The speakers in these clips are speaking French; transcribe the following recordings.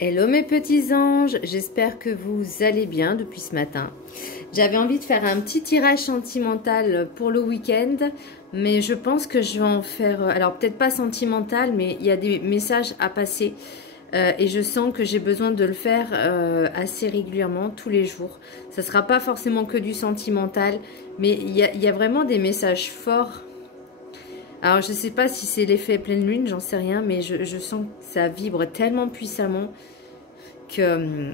Hello mes petits anges, j'espère que vous allez bien depuis ce matin. J'avais envie de faire un petit tirage sentimental pour le week-end, mais je pense que je vais en faire, alors peut-être pas sentimental, mais il y a des messages à passer et je sens que j'ai besoin de le faire assez régulièrement, tous les jours. Ça sera pas forcément que du sentimental, mais il y a vraiment des messages forts. Alors je sais pas si c'est l'effet pleine lune, j'en sais rien, mais je sens que ça vibre tellement puissamment que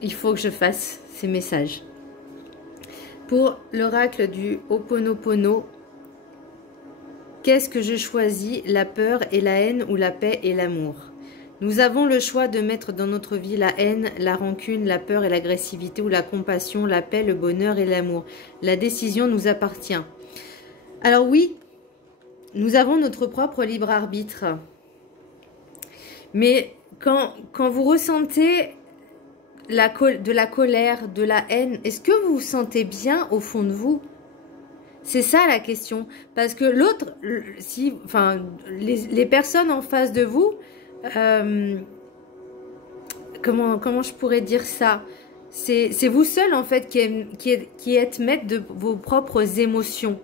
il faut que je fasse ces messages. Pour l'oracle du Ho'oponopono, qu'est-ce que je choisis, la peur et la haine ou la paix et l'amour? Nous avons le choix de mettre dans notre vie la haine, la rancune, la peur et l'agressivité ou la compassion, la paix, le bonheur et l'amour. La décision nous appartient. Alors oui, nous avons notre propre libre arbitre. Mais quand vous ressentez de la colère, de la haine, est-ce que vous vous sentez bien au fond de vous? C'est ça la question. Parce que l'autre, les personnes en face de vous, comment je pourrais dire ça? C'est vous seul en fait qui êtes maître de vos propres émotions.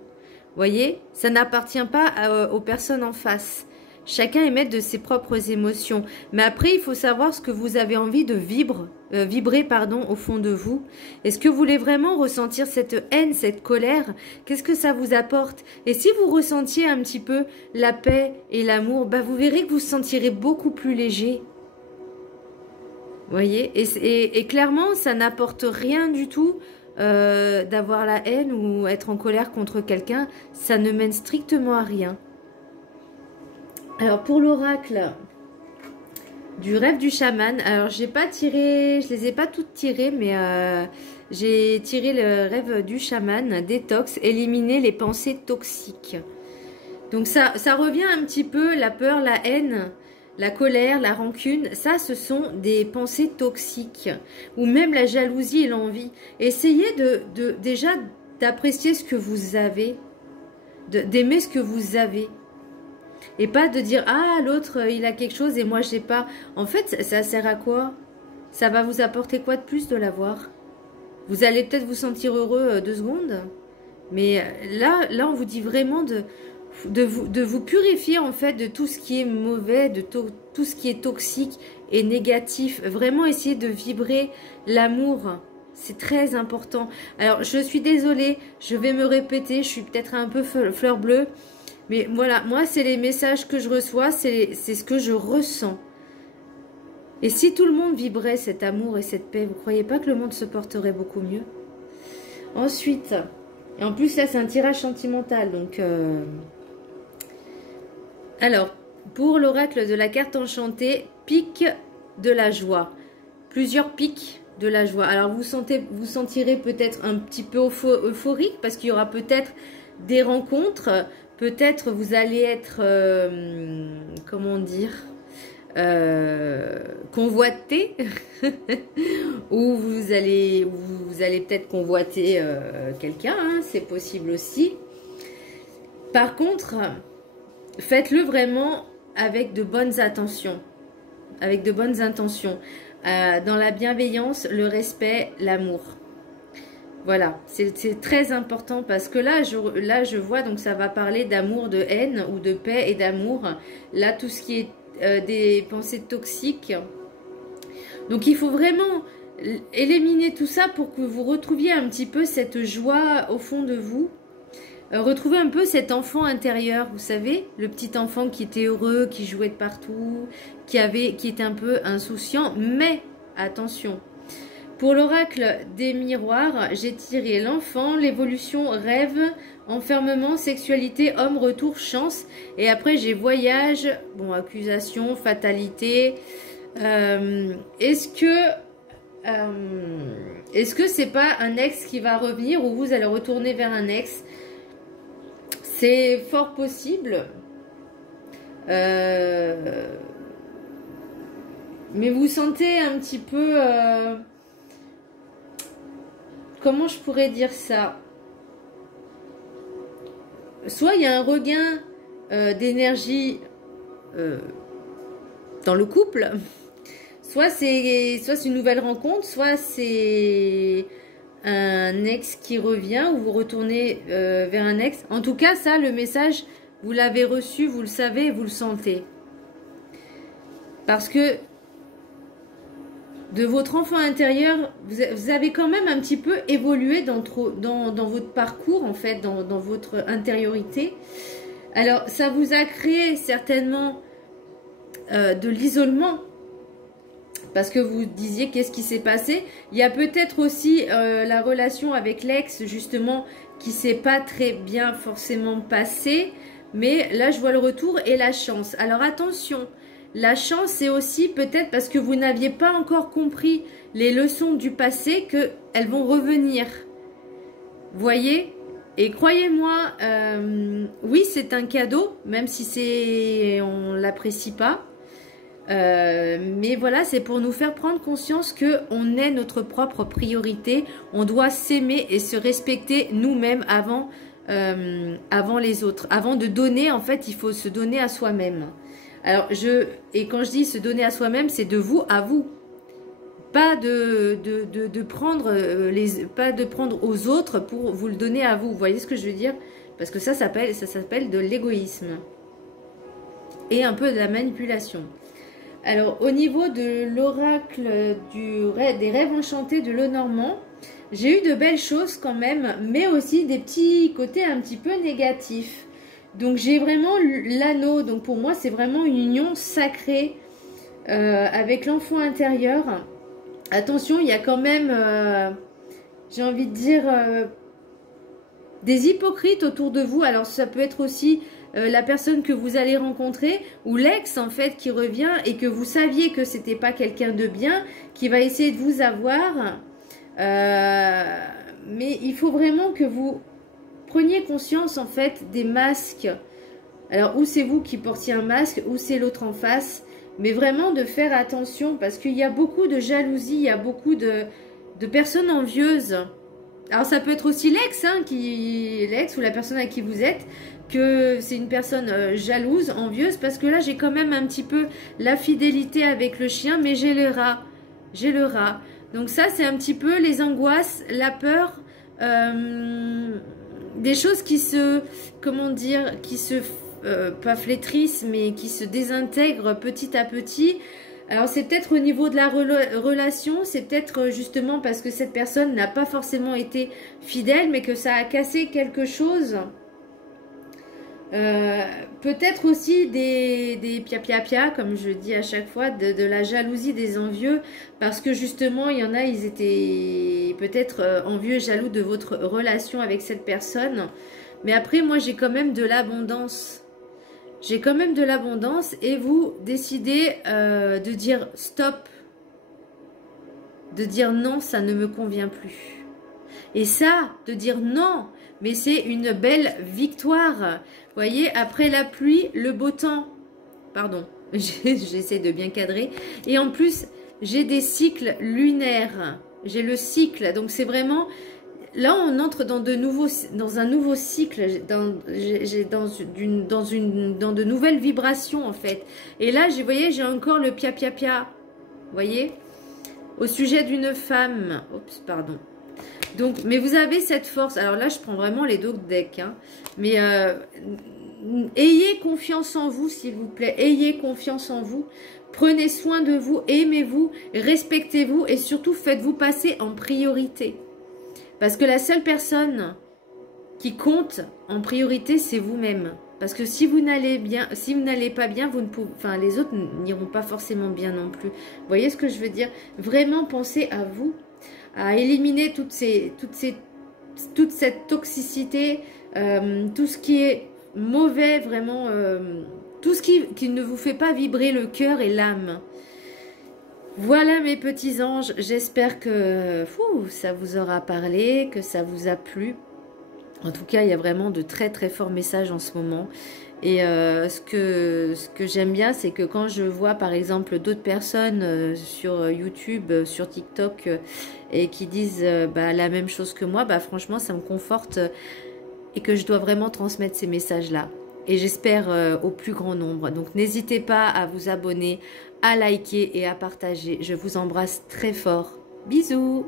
Voyez, ça n'appartient pas aux personnes en face. Chacun est maître de ses propres émotions. Mais après, il faut savoir ce que vous avez envie de vibrer au fond de vous. Est-ce que vous voulez vraiment ressentir cette haine, cette colère? Qu'est-ce que ça vous apporte? Et si vous ressentiez un petit peu la paix et l'amour, bah vous verrez que vous vous sentirez beaucoup plus léger. Voyez, et clairement, ça n'apporte rien du tout d'avoir la haine ou être en colère contre quelqu'un. Ça ne mène strictement à rien. Alors pour l'oracle du rêve du chaman, alors j'ai pas tiré, je les ai pas toutes tirées, mais j'ai tiré le rêve du chaman, détox, éliminer les pensées toxiques. Donc ça revient un petit peu, la peur, la haine, la colère, la rancune, ça ce sont des pensées toxiques, ou même la jalousie et l'envie. Essayez déjà d'apprécier ce que vous avez, d'aimer ce que vous avez. Et pas de dire, ah, l'autre, il a quelque chose et moi, je n'ai pas. En fait, ça sert à quoi? Ça va vous apporter quoi de plus de l'avoir? Vous allez peut-être vous sentir heureux 2 secondes. Mais là, on vous dit vraiment de vous purifier, en fait, de tout ce qui est mauvais, de tout ce qui est toxique et négatif. Vraiment essayer de vibrer l'amour. C'est très important. Alors, je suis désolée, je vais me répéter, je suis peut-être un peu fleur bleue. Mais voilà, moi, c'est les messages que je reçois, c'est ce que je ressens. Et si tout le monde vibrait cet amour et cette paix, vous ne croyez pas que le monde se porterait beaucoup mieux? Ensuite, et en plus là, c'est un tirage sentimental. Donc, alors, pour l'oracle de la carte enchantée, pic de la joie. Plusieurs pics de la joie. Alors, vous sentirez peut-être un petit peu euphorique parce qu'il y aura peut-être des rencontres. Peut-être vous allez être, comment dire, convoité, ou vous allez peut-être convoiter quelqu'un, hein, c'est possible aussi. Par contre, faites-le vraiment avec de bonnes intentions, dans la bienveillance, le respect, l'amour. Voilà, c'est très important parce que là, je vois, donc ça va parler d'amour, de haine ou de paix et d'amour. Là, tout ce qui est des pensées toxiques. Donc, il faut vraiment éliminer tout ça pour que vous retrouviez un petit peu cette joie au fond de vous. Retrouver un peu cet enfant intérieur, vous savez, le petit enfant qui était heureux, qui jouait de partout, qui était un peu insouciant. Mais, attention. Pour l'oracle des miroirs, j'ai tiré l'enfant, l'évolution, rêve, enfermement, sexualité, homme, retour, chance. Et après, j'ai voyage, bon, accusation, fatalité. Est-ce que c'est pas un ex qui va revenir ou vous allez retourner vers un ex? C'est fort possible. Mais vous sentez un petit peu... comment je pourrais dire ça? Soit il y a un regain d'énergie dans le couple, Soit c'est une nouvelle rencontre, soit c'est un ex qui revient ou vous retournez vers un ex. En tout cas, ça, le message, vous l'avez reçu, vous le savez, vous le sentez. Parce que de votre enfant intérieur, vous avez quand même un petit peu évolué dans votre parcours, en fait, dans votre intériorité. Alors, ça vous a créé certainement de l'isolement. Parce que vous disiez qu'est-ce qui s'est passé. Il y a peut-être aussi la relation avec l'ex, justement, qui s'est pas très bien forcément passée. Mais là, je vois le retour et la chance. Alors attention, la chance, c'est aussi peut-être parce que vous n'aviez pas encore compris les leçons du passé qu'elles vont revenir. Voyez? Et croyez-moi, oui, c'est un cadeau, même si on l'apprécie pas. Mais voilà, c'est pour nous faire prendre conscience qu'on est notre propre priorité. On doit s'aimer et se respecter nous-mêmes avant les autres. Avant de donner, en fait, il faut se donner à soi-même. Alors, et quand je dis se donner à soi-même, c'est de vous à vous. Pas de prendre aux autres pour vous le donner à vous. Vous voyez ce que je veux dire? Parce que ça s'appelle de l'égoïsme. Et un peu de la manipulation. Alors, au niveau de l'oracle des rêves enchantés de Lenormand, j'ai eu de belles choses quand même, mais aussi des petits côtés un petit peu négatifs. Donc, j'ai vraiment l'anneau. Donc, pour moi, c'est vraiment une union sacrée avec l'enfant intérieur. Attention, il y a quand même, j'ai envie de dire, des hypocrites autour de vous. Alors, ça peut être aussi la personne que vous allez rencontrer ou l'ex en fait qui revient et que vous saviez que c'était pas quelqu'un de bien qui va essayer de vous avoir. Mais il faut vraiment que vous preniez conscience en fait des masques. Alors, ou c'est vous qui portiez un masque, ou c'est l'autre en face. Mais vraiment de faire attention parce qu'il y a beaucoup de jalousie, il y a beaucoup de personnes envieuses. Alors ça peut être aussi l'ex, hein, l'ex ou la personne à qui vous êtes, que c'est une personne jalouse, envieuse, parce que là j'ai quand même un petit peu la fidélité avec le chien, mais j'ai le rat. J'ai le rat. Donc ça c'est un petit peu les angoisses, la peur, des choses qui se, comment dire, qui se pas flétrissent, mais qui se désintègrent petit à petit. Alors, c'est peut-être au niveau de la relation, c'est peut-être justement parce que cette personne n'a pas forcément été fidèle, mais que ça a cassé quelque chose. Peut-être aussi des pia-pia-pia, comme je dis à chaque fois, de la jalousie des envieux, parce que justement, il y en a, ils étaient peut-être envieux et jaloux de votre relation avec cette personne. Mais après, moi, j'ai quand même de l'abondance. J'ai quand même de l'abondance et vous décidez de dire stop, de dire non, ça ne me convient plus. Et ça, de dire non, mais c'est une belle victoire. Vous voyez, après la pluie, le beau temps. Pardon, j'essaie de bien cadrer. Et en plus, j'ai des cycles lunaires. J'ai le cycle, donc c'est vraiment... Là, on entre dans un nouveau cycle, dans de nouvelles vibrations, en fait. Et là, vous voyez, j'ai encore le pia-pia-pia. Vous voyez? Au sujet d'une femme. Oups, pardon. Donc, mais vous avez cette force. Alors là, je prends vraiment les deux decks. Hein. Mais ayez confiance en vous, s'il vous plaît. Ayez confiance en vous. Prenez soin de vous, aimez-vous, respectez-vous et surtout, faites-vous passer en priorité. Parce que la seule personne qui compte en priorité, c'est vous-même. Parce que si vous n'allez pas bien, vous ne pouvez, enfin, les autres n'iront pas forcément bien non plus. Vous voyez ce que je veux dire? Vraiment pensez à vous, à éliminer toute cette toxicité, tout ce qui est mauvais, vraiment, tout ce qui ne vous fait pas vibrer le cœur et l'âme. Voilà mes petits anges, j'espère que ça vous aura parlé, que ça vous a plu. En tout cas, il y a vraiment de très très forts messages en ce moment. Et ce que j'aime bien, c'est que quand je vois par exemple d'autres personnes sur YouTube, sur TikTok, et qui disent la même chose que moi, franchement ça me conforte et que je dois vraiment transmettre ces messages-là. et j'espère au plus grand nombre. Donc n'hésitez pas à vous abonner, à liker et à partager. Je vous embrasse très fort. Bisous!